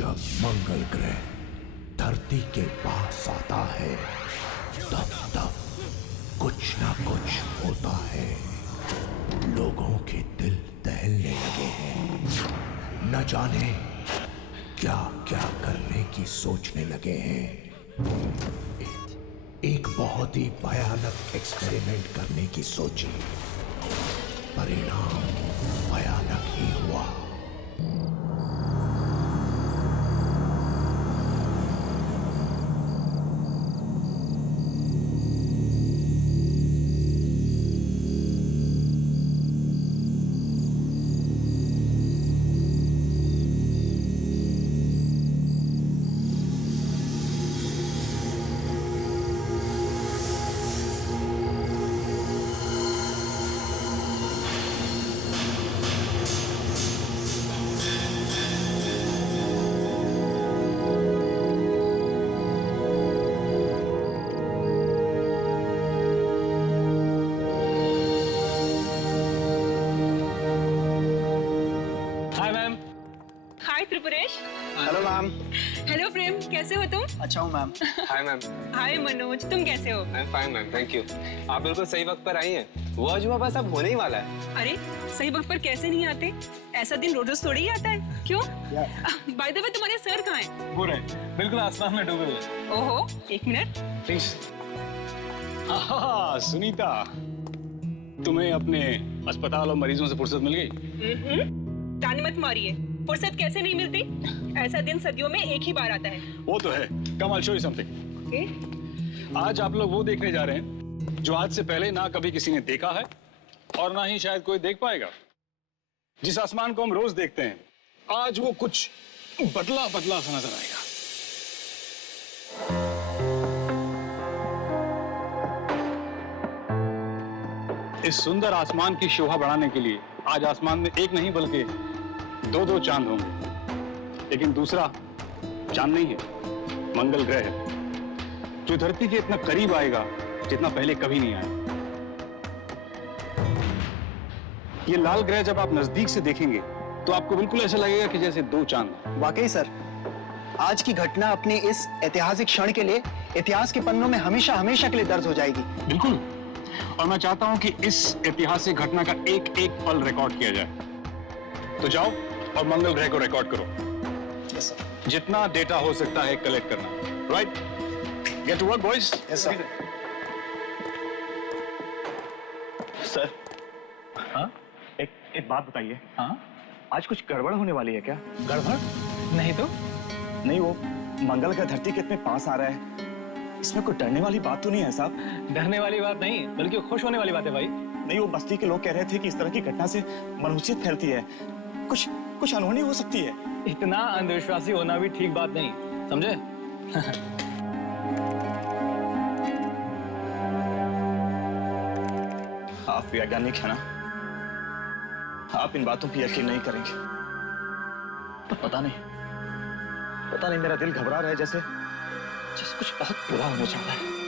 जब मंगल ग्रह धरती के पास आता है तब तब कुछ ना कुछ होता है। लोगों के दिल दहलने लगे हैं, न जाने क्या क्या करने की सोचने लगे हैं। एक बहुत ही भयानक एक्सपेरिमेंट करने की सोची, परिणाम भयानक ही हुआ। Hello ma'am. हेलो प्रेम, कैसे हो तुम? अच्छा हूँ ma'am. Hi ma'am. Hi Manoj, तुम कैसे हो? I am fine ma'am, thank you. आप बिल्कुल सही वक्त पर आई हैं। वो अजूबा बस अब होने ही वाला है। अरे सही वक्त पर कैसे नहीं आते? ऐसा दिन रोज रोज थोड़ी ही आता है। क्यों? बाय द वे तुम्हारे सर कहाँ हैं? वो रहे, बिल्कुल आसमान में डूबे हुए। ओहो, एक मिनट। प्लीज। सुनीता, तुम्हें अपने अस्पताल और मरीजों से फुर्सत मिल गई? ताने मत मारिए, फुर्सत कैसे नहीं मिलती? ऐसा दिन सदियों में एक ही बार आता है। वो तो है। कम आई शो यू समथिंग। आज आप लोग वो देखने जा रहे हैं जो आज से पहले ना कभी किसी ने देखा है और ना ही शायद कोई देख पाएगा। जिस आसमान को हम रोज देखते हैं, आज वो कुछ बदला बदला सा नजर आएगा। इस सुंदर आसमान की शोभा बढ़ाने के लिए आज आसमान में एक नहीं बल्कि दो चांद होंगे। लेकिन दूसरा चांद नहीं है, मंगल ग्रह है, जो धरती के इतना करीब आएगा जितना पहले कभी नहीं आया। ये लाल ग्रह जब आप नजदीक से देखेंगे तो आपको बिल्कुल ऐसा लगेगा कि जैसे दो चांद। वाकई सर, आज की घटना अपनी इस ऐतिहासिक क्षण के लिए इतिहास के पन्नों में हमेशा हमेशा के लिए दर्ज हो जाएगी। बिल्कुल। और मैं चाहता हूं कि इस ऐतिहासिक घटना का एक एक पल रिकॉर्ड किया जाए। तो जाओ और मंगल ग्रह को रिकॉर्ड करो। Yes sir. जितना डेटा हो सकता है कलेक्ट करना। Right? Get to work boys. Yes sir. Sir, हाँ? एक बात बताइए। हाँ? आज कुछ गड़बड़ होने वाली है क्या? गड़बड़? नहीं तो? नहीं, वो मंगल का धरती के इतने पास आ रहा है, इसमें कोई डरने वाली बात तो नहीं है साहब? डरने वाली बात नहीं, बल्कि खुश होने वाली बात है भाई। नहीं, वो बस्ती के लोग कह रहे थे कि इस तरह की घटना से मनहूसियत फैलती है, कुछ अनहोनी हो सकती है। इतना अंधविश्वासी होना भी ठीक बात नहीं, समझे? आप वैज्ञानिक है ना, आप इन बातों पर यकीन नहीं करेंगे। पता नहीं मेरा दिल घबरा रहा है, जैसे कुछ बहुत बुरा होने जा रहा है।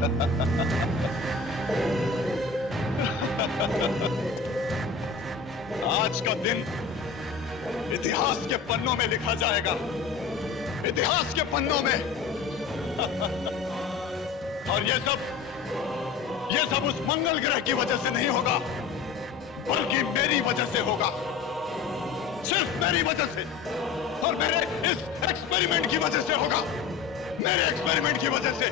आज का दिन इतिहास के पन्नों में लिखा जाएगा, इतिहास के पन्नों में। और ये सब उस मंगल ग्रह की वजह से नहीं होगा, बल्कि मेरी वजह से होगा, सिर्फ मेरी वजह से, और मेरे इस एक्सपेरिमेंट की वजह से होगा, मेरे एक्सपेरिमेंट की वजह से।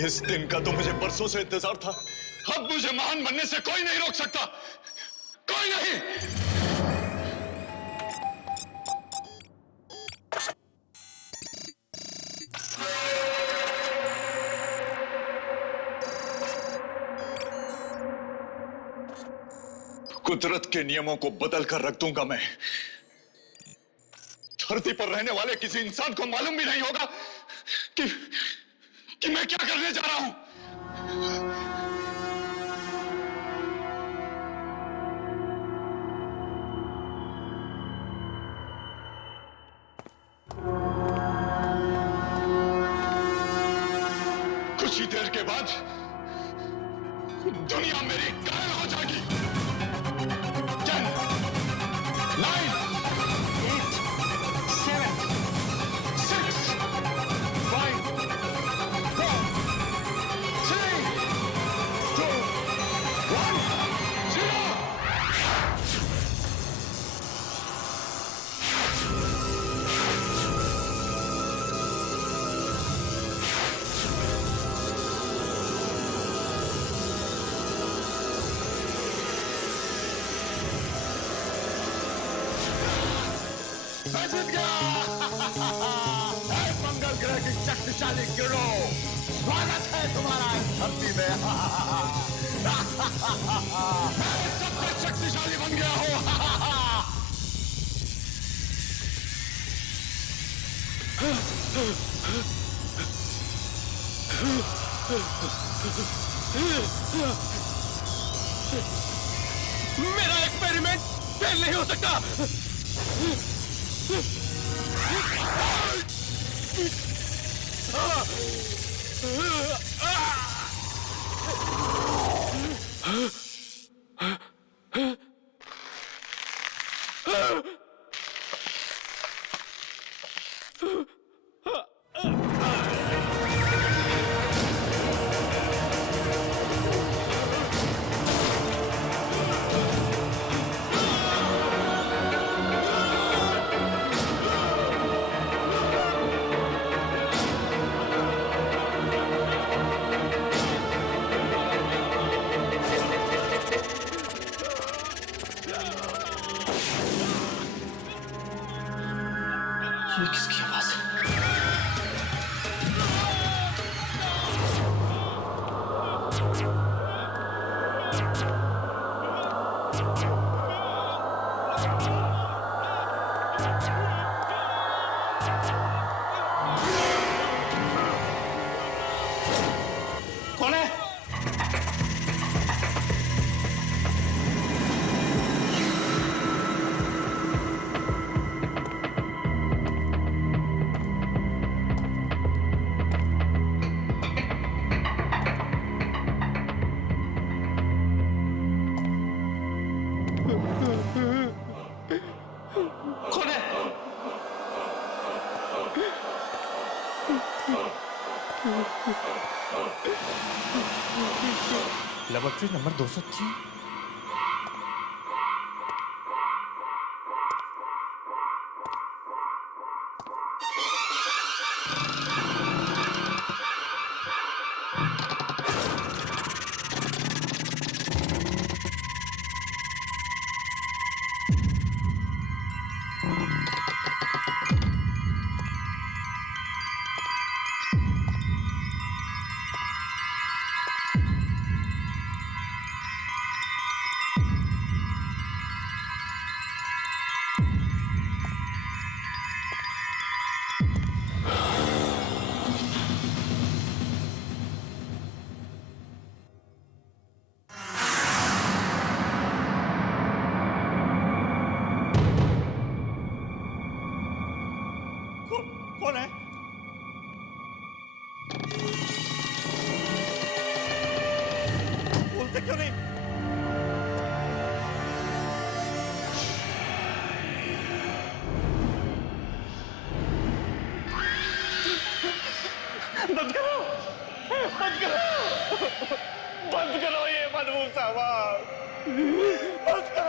इस दिन का तो मुझे बरसों से इंतजार था। अब मुझे महान बनने से कोई नहीं रोक सकता, कोई नहीं। कुदरत के नियमों को बदल कर रख दूंगा मैं। धरती पर रहने वाले किसी इंसान को मालूम भी नहीं होगा कि मैं क्या करने जा रहा हूं। कुछ ही देर के बाद दुनिया मेरी कायल हो जाएगी। 10, 9, 8, 7, 6, 5, 4, 3, 2, 1, 0। मैं जीत गया। मंगल ग्रह की शक्तिशाली गिरोह, स्वागत है तुम्हारा इस धरती में। मैं सबसे शक्तिशाली बन गया हूँ। मेरा एक्सपेरिमेंट फेल नहीं हो सकता। ये किसकी आवाज है? कौन है? नंबर 203। कौन है? बोलते क्यों नहीं? बंद करो, बंद करो, बंद करो ये मनमूस आवाज, बंद करो।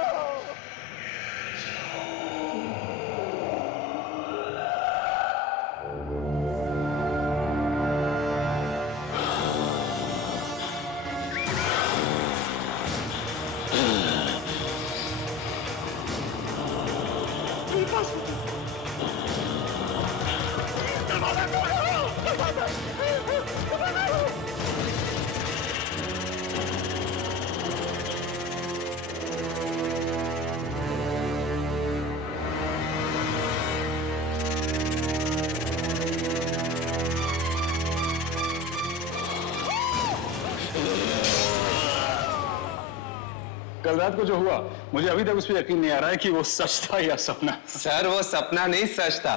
कल रात को जो हुआ, मुझे अभी तक उस पर यकीन नहीं आ रहा है कि वो सच था या सपना। सर वो सपना नहीं सच था।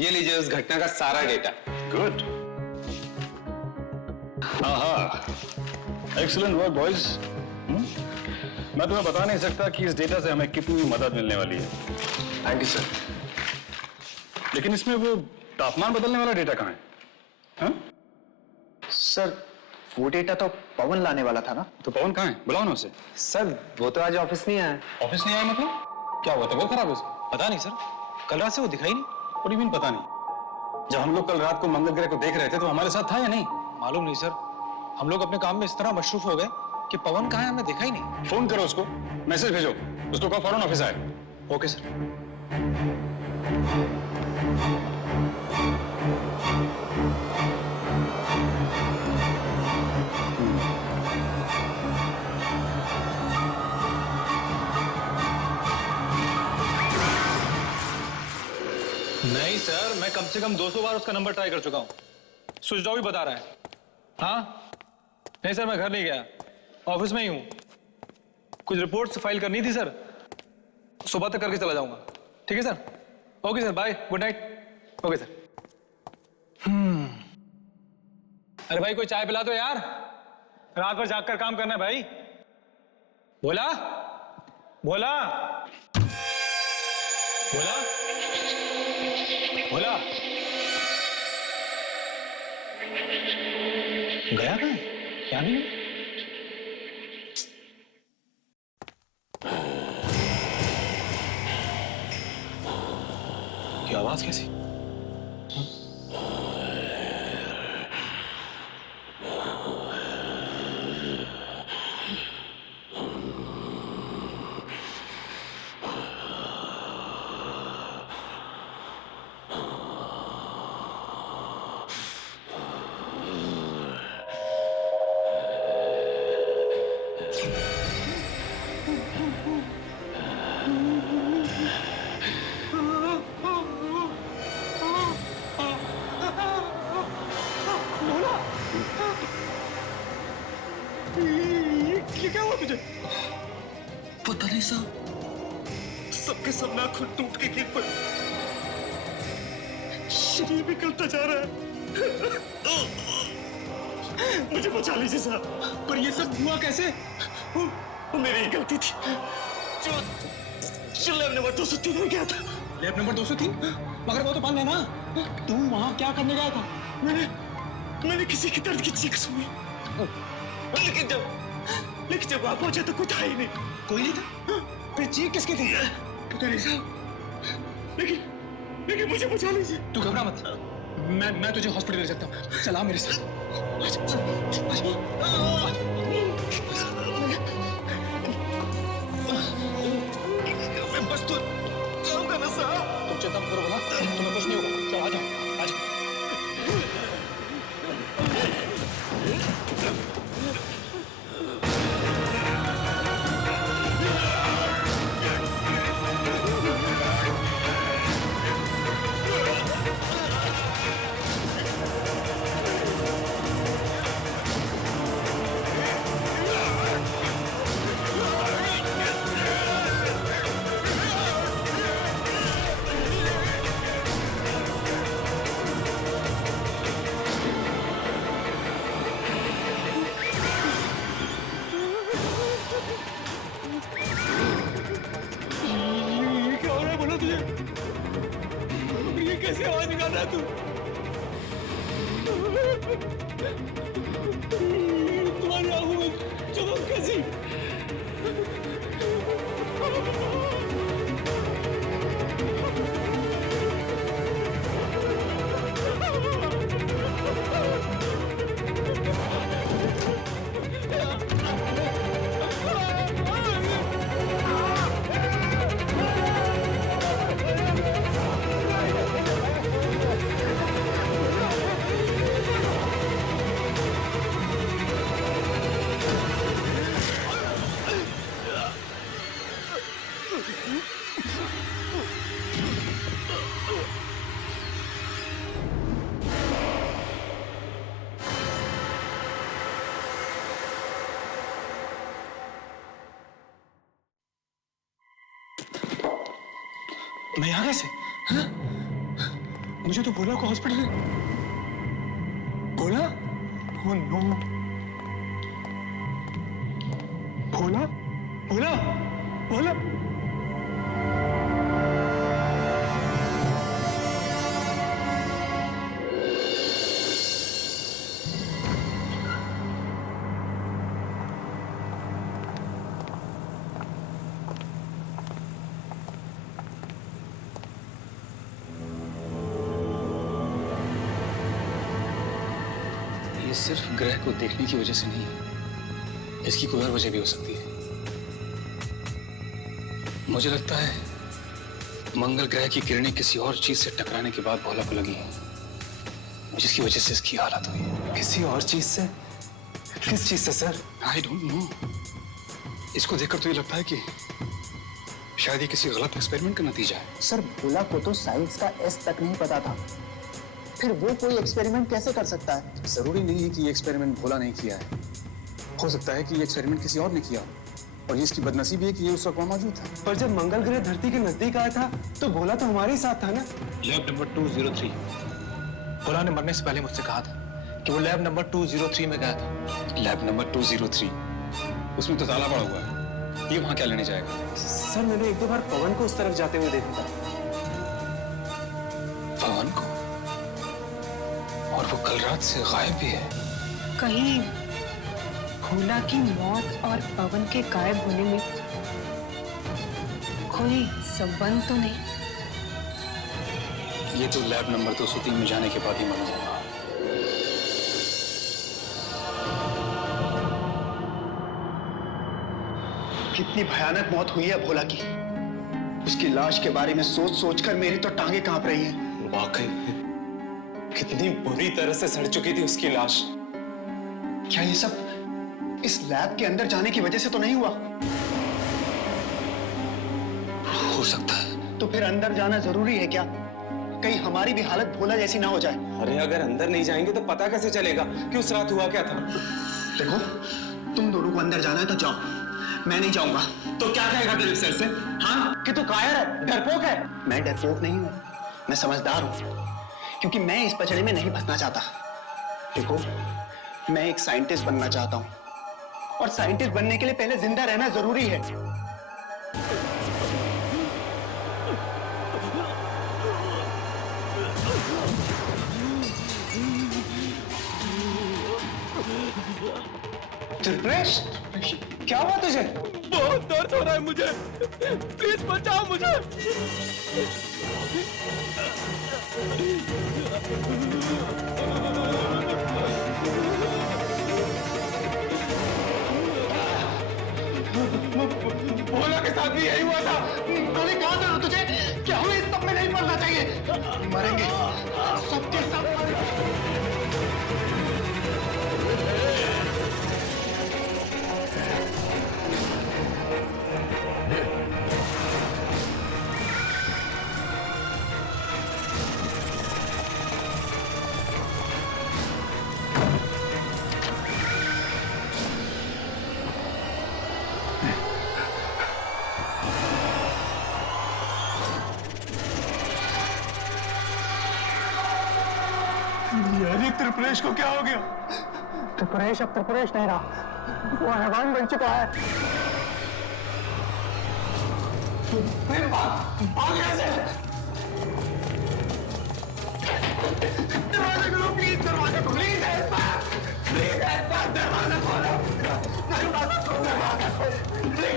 ये लीजिए उस घटना का सारा डेटा। गुड। हाँ, एक्सीलेंट वर्क बॉयज। मैं तुम्हें बता नहीं सकता कि इस डेटा से हमें कितनी मदद मिलने वाली है। Thank you sir. लेकिन इसमें वो तापमान बदलने वाला डेटा कहाँ है? हाँ? सर वो डेटा तो पवन लाने वाला था ना। तो पवन कहाँ है? बुलाओ ना उसे। सर वो तो आज ऑफिस नहीं आया। ऑफिस नहीं आया मतलब? क्या हुआ? तबीयत खराब है उसकी? पता नहीं सर, कल रात से वो दिखाई नहीं। और मीन पता नहीं? जब हम लोग कल रात को मंगल ग्रह को देख रहे थे तो हमारे साथ था या नहीं? मालूम नहीं सर, हम लोग अपने काम में इस तरह मशरूफ हो गए कि पवन कहाँ है हमें देखा ही नहीं। फोन करो उसको, मैसेज भेजो, उसको कहो फौरन ऑफिस आए। Okay sir. नहीं सर, मैं कम से कम 200 बार उसका नंबर ट्राई कर चुका हूं। स्विच ऑफ ही बता रहा है। हाँ? नहीं सर, मैं घर नहीं गया, ऑफिस में ही हूं। कुछ रिपोर्ट्स फाइल करनी थी सर, सुबह तक करके चला जाऊंगा। ठीक है sir? Okay sir, bye, good night. Okay sir. अरे भाई कोई चाय पिला दो यार, रात भर जाग कर काम करना है भाई। बोला बोला बोला बोला। गया कहाँ? क्या नहीं? ये आवाज कैसी? ये क्या हुआ तुझे? पता नहीं साहब, सबके सब नाखून टूट के गिर पड़े, शरीर भी गलता जा रहा है। मुझे बचा लीजिए साहब। पर ये सब हुआ कैसे? वो मेरी ही गलती थी। जो लैब नंबर 203 में गया था। Lab number 203? मगर वो तो बंद है ना। तू वहां क्या करने गया था? मैंने किसी की दर्द की चीख सुनी, लेकिन लेकिन जब आप पहुंचे तो कुछ था ही नहीं। कोई नहीं था? फिर चीख किसकी थी? पता नहीं साहब, लेकिन मुझे बचा लीजिए। तू घबरा मत, मैं तुझे हॉस्पिटल ले सकता हूँ। चला मेरे साथ। मैं बस तो जाऊंगा ना साहब। तुम चिंता मत करो भला, तुम्हें कुछ नहीं होगा। चलो आ जाओ, आ जाओ। कैसे आवाज निकाल रहा है तू? तुम्हारी आंखों में चमक कैसी? मैं यहाँ कैसे? हाँ? मुझे तो भोला को हॉस्पिटल भोला? Oh no. भोला? भोला? भोला? ये सिर्फ ग्रह को देखने की वजह से नहीं है, इसकी कोई और वजह भी हो सकती है। मुझे लगता है मंगल ग्रह की किरणें किसी और चीज से टकराने के बाद भोला को लगी हैं, जिसकी वजह से इसकी हालत हुई है। किसी और चीज से? किस चीज से सर? I don't know. इसको देखकर तो ये लगता है कि शायद ये किसी गलत एक्सपेरिमेंट का नतीजा है। सर भोला को तो साइंस का एस तक नहीं पता था, फिर वो कोई एक्सपेरिमेंट कैसे कर सकता है? जरूरी नहीं है कि ये एक्सपेरिमेंट भोला नहीं किया है, हो सकता है कि ये एक्सपेरिमेंट किसी और ने किया, और ये इसकी बदनसीबी है कि ये उस वक्त वहां मौजूद था। पर जब मंगल ग्रह धरती के नजदीक आया था तो भोला तो हमारे ही साथ था ना? Lab number 203। भोला ने मरने से पहले मुझसे कहा था कि वो लैब नंबर 203 में गया था। Lab number 203? उसमें तो ताला पड़ा हुआ है, ये वहां क्या लेने जाएगा? सर मैंने एक दो बार पवन को उस तरफ जाते हुए देखा था। पवन को? और वो कल रात से गायब भी है। कहीं भोला की मौत और पवन के गायब होने में कोई संबंध तो नहीं? ये तो लैब नंबर 203 में जाने के बाद ही मालूम होगा। कितनी भयानक मौत हुई है भोला की। उसकी लाश के बारे में सोच सोचकर मेरी तो टांगे कांप रही हैं। वाकई कितनी बुरी तरह से सड़ चुकी थी उसकी लाश। क्या ये सब इस लैब के अंदर जाने की वजह से तो नहीं हुआ? हो सकता है। तो फिर अंदर जाना जरूरी है क्या? कहीं हमारी भी हालत भोला जैसी ना हो जाए। अरे अगर अंदर नहीं जाएंगे तो पता कैसे चलेगा कि उस रात हुआ क्या था? देखो, तुम दोनों को अंदर जाना है तो जाओ, मैं नहीं जाऊंगा। तो क्या कहेगा दिलीप सर से? हाँ कि तू कायर है, डरपोक है? मैं डरपोक नहीं हूं, मैं समझदार हूं, क्योंकि मैं इस पचड़े में नहीं फंसना चाहता। देखो, मैं एक साइंटिस्ट बनना चाहता हूं, और साइंटिस्ट बनने के लिए पहले जिंदा रहना जरूरी है। त्रिप्रेश, क्या हुआ तुझे? बहुत दर्द हो रहा है मुझे, प्लीज बचाओ मुझे। भोला के साथ भी यही हुआ था। मैंने कहा था ना तुझे कि हमें इस सब में नहीं पड़ना चाहिए। मरेंगे, सबके सब मरेंगे। यानी त्रिपुरेश को क्या हो गया? त्रिपुरेश अब त्रिपुरेश नहीं रहा, वो हैवान बन चुका है। दरवाजा खोलो प्लीज, दरवाजा खोलो प्लीज, प्लीज दरवाजा खोलो, दरवाजा खोलो प्लीज।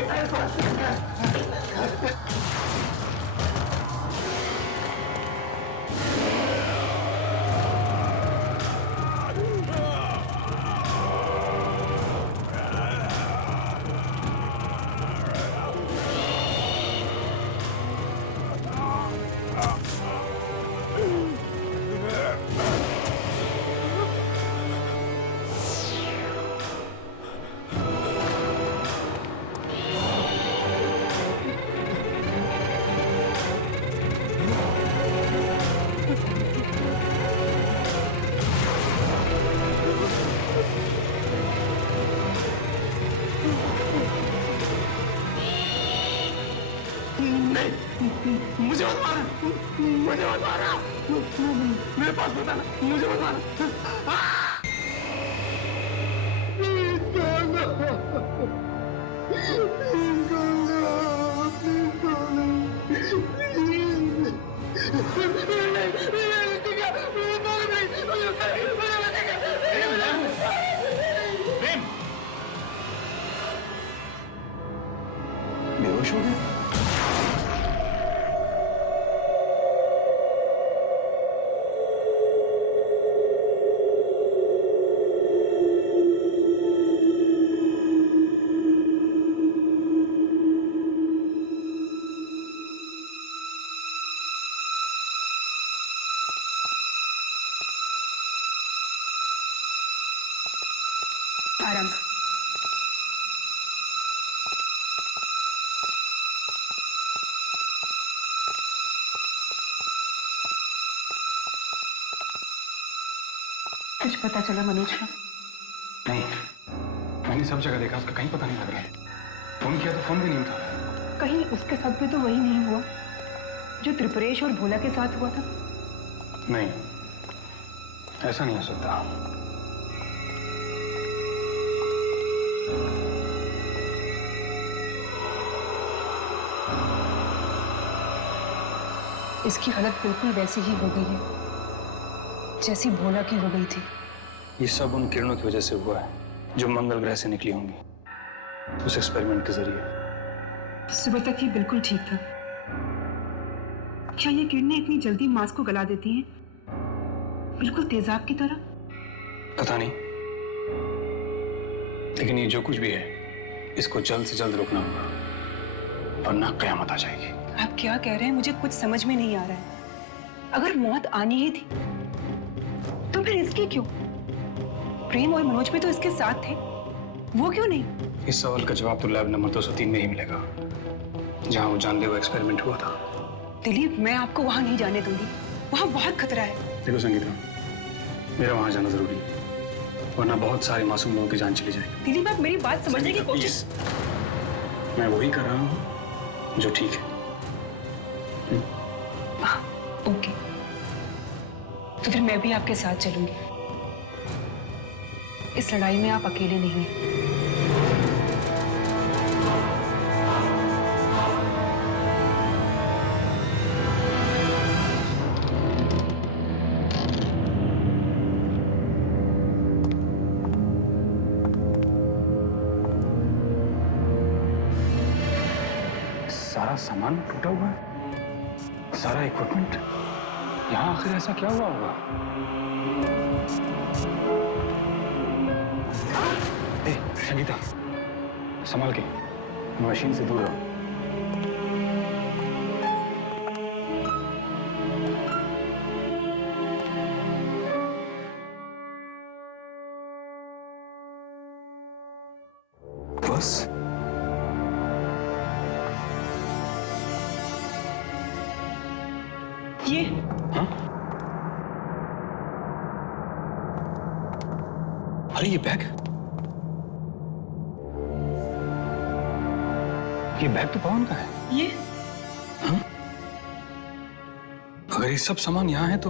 मुझे मत मारना, मुझे मत मारना, मेरे पास बताना, मुझे मत मारना। बेहोश हो गया? आराम से। कुछ पता चला मनोज का? नहीं, मैंने सब जगह देखा, उसका कहीं पता नहीं लग रहा है। फोन किया तो फोन भी नहीं उठा। कहीं उसके साथ भी तो वही नहीं हुआ जो त्रिपुरेश और भोला के साथ हुआ था? नहीं, ऐसा नहीं हो सकता। इसकी हालत बिल्कुल वैसी ही हो गई है जैसी भोला की हो गई थी। ये सब उन किरणों की वजह से हुआ है जो मंगल ग्रह से निकली होंगी उस एक्सपेरिमेंट के जरिए। सुबह तक ये बिल्कुल ठीक था। क्या ये किरणें इतनी जल्दी मांस को गला देती हैं, बिल्कुल तेजाब की तरह? पता नहीं, लेकिन ये जो कुछ भी है इसको जल्द से जल्द रोकना होगा वरना कयामत आ जाएगी। आप क्या कह रहे हैं, मुझे कुछ समझ में नहीं आ रहा है। अगर मौत आनी ही थी तो फिर इसकी क्यों? प्रेम और मनोज भी तो इसके साथ थे, वो क्यों नहीं? इस सवाल का जवाब तो लैब नंबर 203 में ही मिलेगा जहां वो जानलेवा एक्सपेरिमेंट हुआ था। दिलीप, मैं आपको वहां नहीं जाने दूंगी, वहां बहुत खतरा है। देखो संगीता, मेरा वहां जाना जरूरी है वरना बहुत सारे मासूम लोगों की जान चली जाएगी। दिलीप, आप मेरी बात समझने की कोशिश। मैं वही कर रहा हूँ जो ठीक है। ओके, तो फिर मैं भी आपके साथ चलूंगी। इस लड़ाई में आप अकेले नहीं हैं। सामान टूटा हुआ है, सारा इक्विपमेंट। यहाँ आखिर ऐसा क्या हुआ होगा? ए, संगीता, संभाल के, मशीन से दूर रहो। बस ये हाँ? अरे ये बैग तो पवन का है। ये हाँ? अगर ये सब सामान यहाँ है तो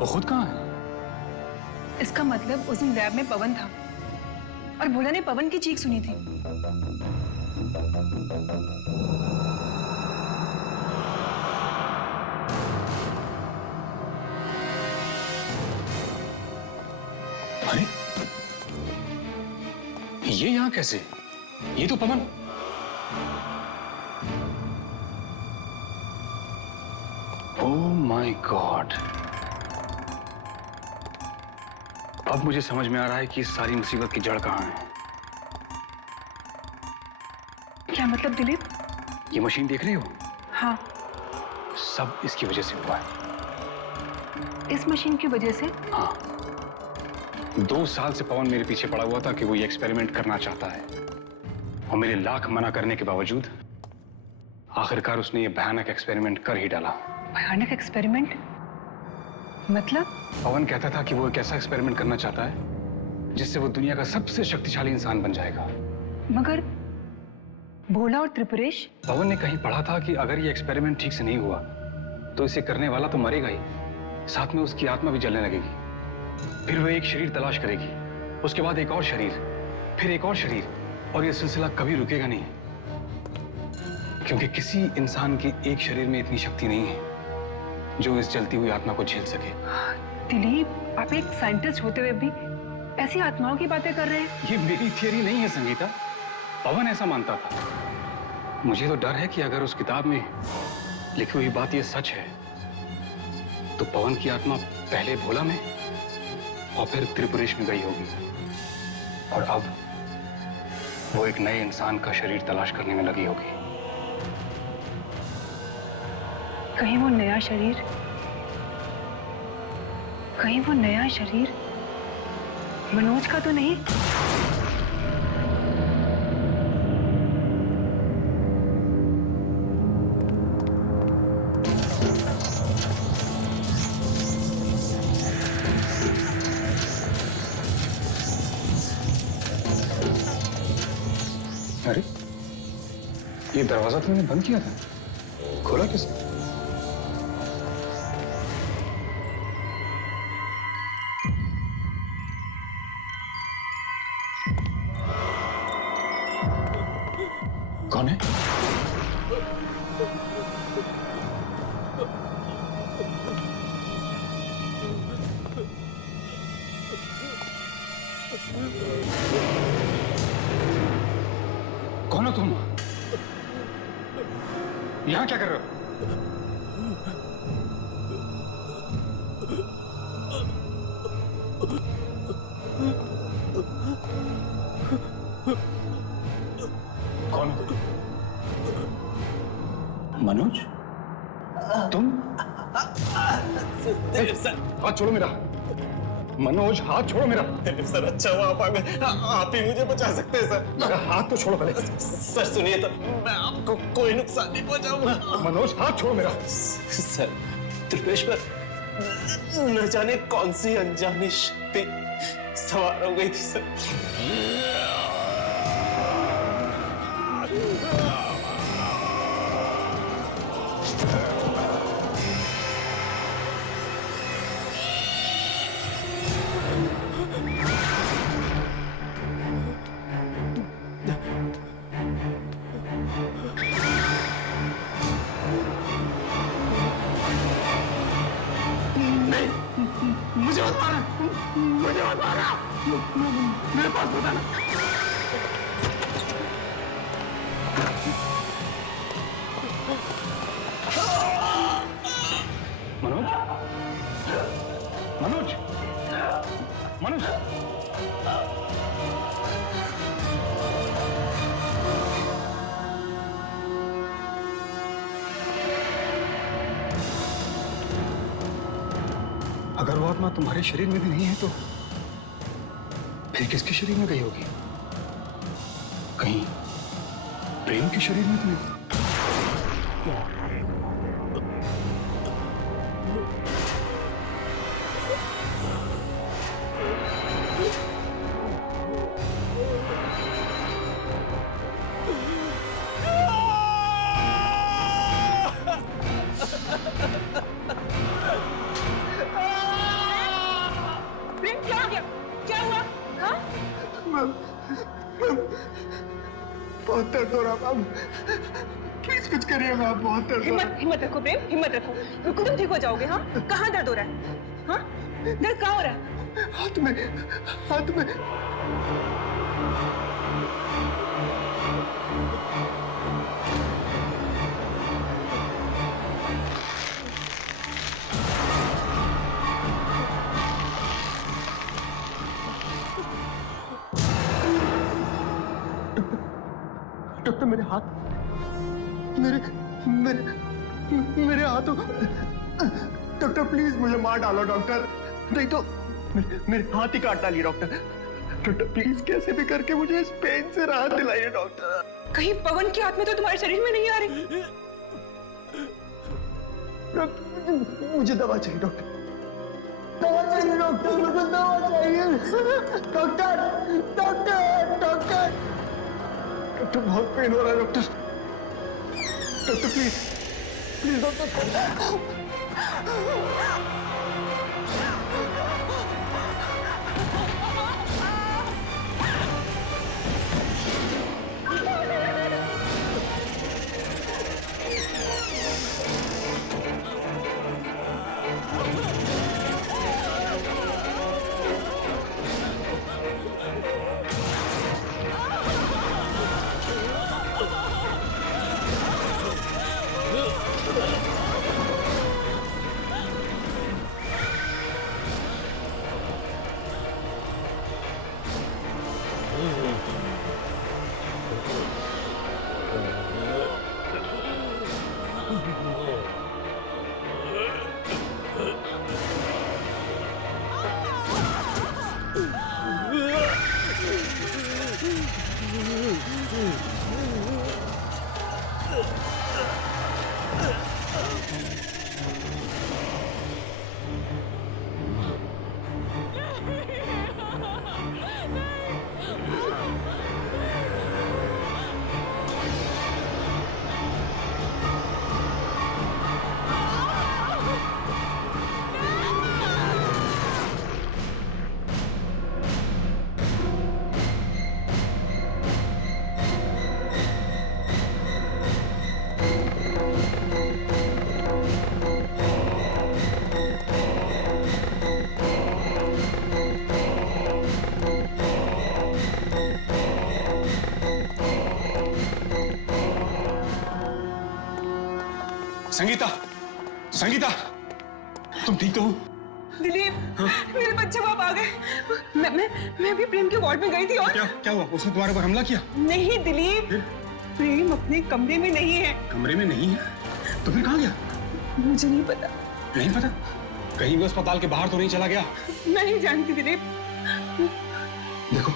वो खुद कहाँ है? इसका मतलब उस दिन लैब में पवन था और भोला ने पवन की चीख सुनी थी। अरे ये यहाँ कैसे? ये तो पवन। ओह माय गॉड, अब मुझे समझ में आ रहा है कि इस सारी मुसीबत की जड़ कहाँ है। क्या मतलब दिलीप? ये मशीन देख रही हो? हाँ, सब इसकी वजह से हुआ है। इस मशीन की वजह से? हाँ, 2 साल से पवन मेरे पीछे पड़ा हुआ था कि वो ये एक्सपेरिमेंट करना चाहता है, और मेरे लाख मना करने के बावजूद आखिरकार उसने ये भयानक एक्सपेरिमेंट कर ही डाला। भयानक एक्सपेरिमेंट? मतलब? पवन कहता था कि वो एक ऐसा एक्सपेरिमेंट करना चाहता है जिससे वो दुनिया का सबसे शक्तिशाली इंसान बन जाएगा। मगर भोला और त्रिपुरेश? पवन ने कहीं पढ़ा था कि अगर ये एक्सपेरिमेंट ठीक से नहीं हुआ तो इसे करने वाला तो मरेगा ही, साथ में उसकी आत्मा भी जलने लगेगी। फिर वो एक शरीर तलाश करेगी, उसके बाद एक और शरीर, फिर एक और शरीर, और ये सिलसिला कभी रुकेगा नहीं, क्योंकि किसी इंसान के एक शरीर में इतनी शक्ति नहीं है जो इस जलती हुई आत्मा को झेल सके। दिलीप, आप एक साइंटिस्ट होते हुए भी ऐसी आत्माओं की बातें कर रहे हैं? ये मेरी थियरी नहीं है संगीता, पवन ऐसा मानता था। मुझे तो डर है कि अगर उस किताब में लिखी हुई बात ये सच है तो पवन की आत्मा पहले भोला में और फिर त्रिपुरेश में गई होगी, और अब वो एक नए इंसान का शरीर तलाश करने में लगी होगी। कहीं वो नया शरीर मनोज का तो नहीं? अरे ये दरवाजा तुमने बंद किया था, खोला किसने? कौन है? कौन हो तुम? यहां क्या कर रहे हो? कौन हो? मनोज, तुम? हाथ छोड़ो मेरा। मनोज, हाथ छोड़ो मेरा। सर अच्छा हुआ आप आ गए, आप ही मुझे बचा सकते हैं सर। मेरा हाथ तो छोड़ो पहले। सर सुनिए तो, मैं आपको कोई नुकसान नहीं पहुंचाऊंगा। मनोज, हाथ छोड़ो मेरा। सर त्रिपेश पर न जाने कौन सी अनजानी शक्ति सवार हो गई थी सर। मुझे मत मारना, मुझे मत मारना, मेरे पास बताना। मनोज, मनोज, मनोज। अगर वो आत्मा तुम्हारे शरीर में भी नहीं है तो फिर किसके शरीर में गई होगी? कहीं प्रेम के शरीर में तो नहीं? प्रेम क्या हो गया? क्या हुआ? हाँ? बहुत दर्द हो रहा मैम, प्लीज कुछ करिए मैम, बहुत दर्द हो रहा हिम्मत हिम्मत रखो प्रेम, हिम्मत रखो। बिल्कुल तुम ठीक हो जाओगे। हाँ, कहाँ दर्द हो रहा है? हाँ, दर्द कहाँ हो रहा है? हाथ में, हाथ में। डॉक्टर मेरे हाथ, मेरे मेरे मेरे हाथों, डॉक्टर प्लीज मुझे मार डालो डॉक्टर, नहीं तो मेरे हाथ ही काट डालिए डॉक्टर। डॉक्टर प्लीज कैसे भी करके मुझे इस पेन से राहत दिलाइए डॉक्टर। कहीं पवन की आत्मा तो तुम्हारे शरीर में नहीं आ रही? मुझे दवा चाहिए डॉक्टर, दवा चाहिए डॉक्टर, मुझे दवा चाहिए डॉक्टर, डॉक्टर, डॉक्टर। डॉक्टर बहुत पेन हो रहा है doctor, doctor please, please doctor. Sangeeta, Sangeeta, तुम ठीक तो हो? दिलीप, मेरे बच्चे बाप आ गए। मैं भी प्रेम के वार्ड में गई थी और क्या हुआ? उसने तुम्हारे पर हमला किया? नहीं दिलीप, प्रेम अपने कमरे में नहीं है। कमरे में नहीं है? तो फिर कहाँ गया? मुझे नहीं पता। नहीं पता? कहीं भी अस्पताल के बाहर तो नहीं चला गया? मैं नहीं जानती दिलीप। देखो,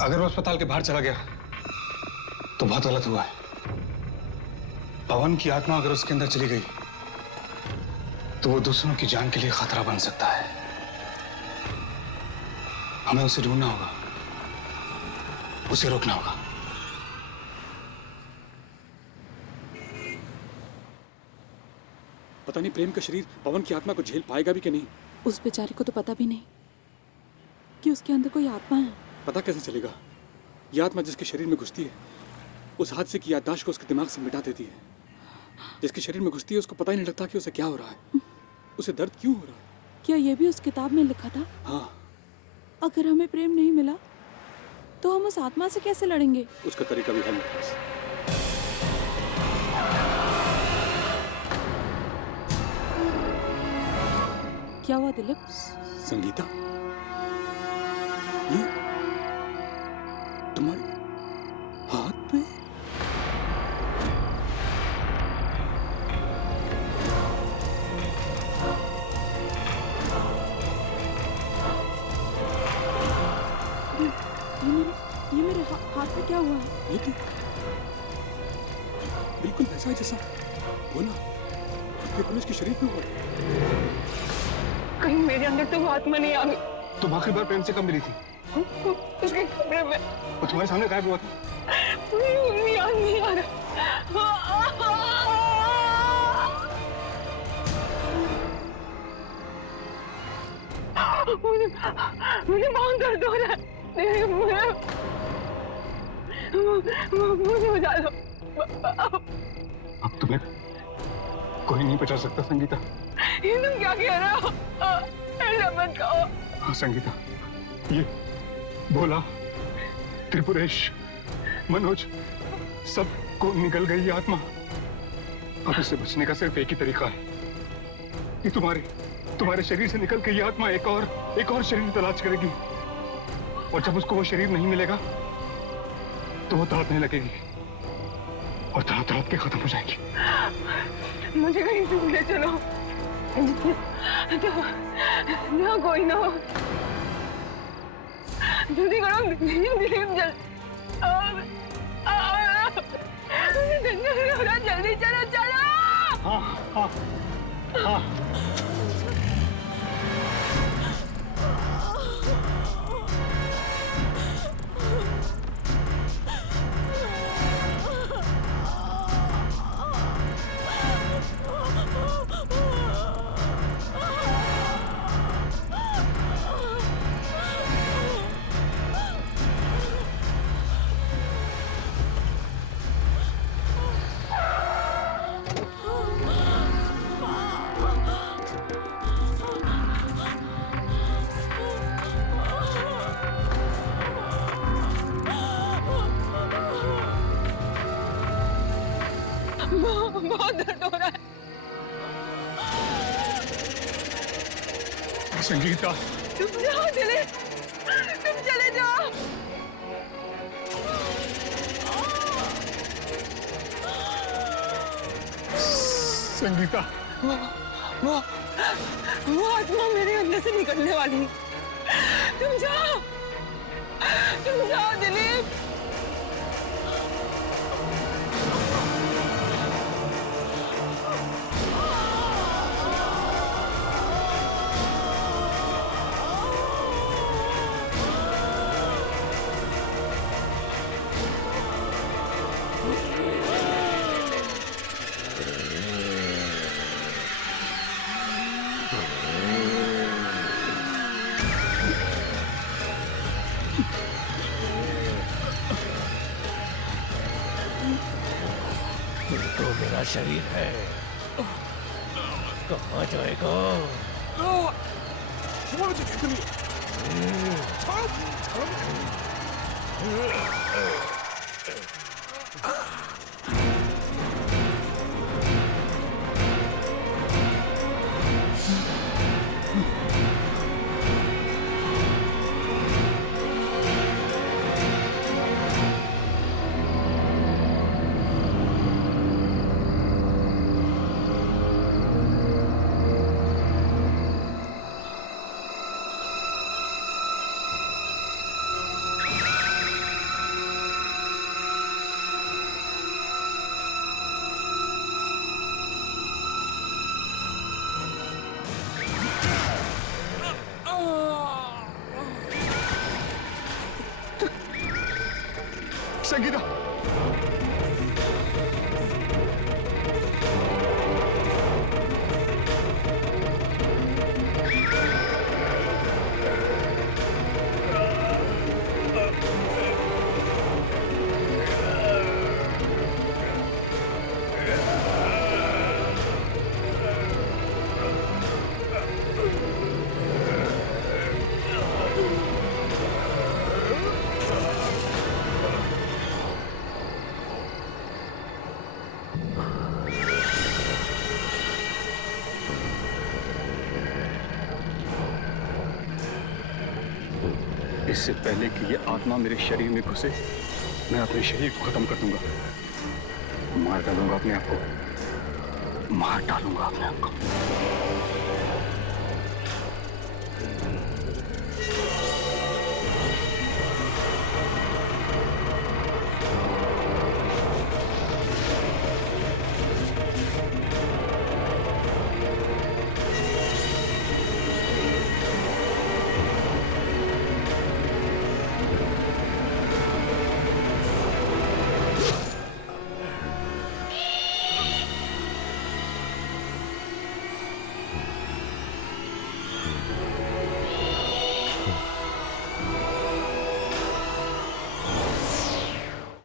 अगर वो अस्पताल के बाहर चला गया तो बहुत गलत हुआ है। पवन की आत्मा अगर उसके अंदर चली गई तो वो दूसरों की जान के लिए खतरा बन सकता है। हमें उसे ढूंढना होगा, उसे रोकना होगा। पता नहीं प्रेम का शरीर पवन की आत्मा को झेल पाएगा भी कि नहीं। उस बेचारे को तो पता भी नहीं कि उसके अंदर कोई आत्मा है। पता कैसे चलेगा? ये आत्मा जिसके शरीर में घुसती है उस हादसे की याददाश्त को उसके दिमाग से मिटा देती है। जिसके शरीर में घुसती है उसको पता ही नहीं लगता कि उसे क्या हो रहा है, उसे दर्द क्यों हो रहा है। क्या ये भी उस किताब में लिखा था? हाँ। अगर हमें प्रेम नहीं मिला तो हम उस आत्मा से कैसे लड़ेंगे? उसका तरीका भी है मेरे पास। क्या हुआ दिलीप? संगीता, ये तुम्हारे हाथ पे? ये मेरे हाथ पे क्या हुआ है? ये तो बिल्कुल वैसा है जैसा बोला आपके पुलिस के शरीर पे हुआ। कहीं मेरे अंदर तो वो आत्मा नहीं आ गई। तुम आखिरी बार प्रेम से कब मिली थी? उसके कमरे में। वो तुम्हारे सामने गायब हुआ था? मुझे याद नहीं आ रहा। मुझे बहुत दर्द हो रहा है। मुझे बचा लो। अब तुम्हें कोई नहीं बचा सकता संगीता। ये तुम क्या कह रहे हो? ऐसा मत कहो। हाँ संगीता, ये भोला, त्रिपुरेश, मनोज, सबको निकल गई ये आत्मा। अब इससे बचने का सिर्फ एक ही तरीका है कि तुम्हारे शरीर से निकल के ये आत्मा एक और शरीर तलाश करेगी, और जब उसको वो शरीर नहीं मिलेगा तो वो तड़पने लगेगी और तड़प के खत्म हो जाएगी। मुझे कहीं दूर ले चलो, जहाँ कोई ना हो। जल्दी करो दिलीप, जल्दी चलो चलो। हाँ हाँ हाँ। बहुत दर्द हो रहा है। संगीता, तुम जाओ दिलीप, तुम चले जाओ। संगीता, वो आत्मा मेरे अंदर से निकलने वाली है। तुम जाओ दिलीप। तो मेरा शरीर है, कहाँ जाएगा? संगीता, इससे पहले कि ये आत्मा मेरे शरीर में घुसे, मैं अपने शरीर को खत्म कर दूंगा, मार डालूंगा अपने आप को, मार डालूंगा अपने आप को।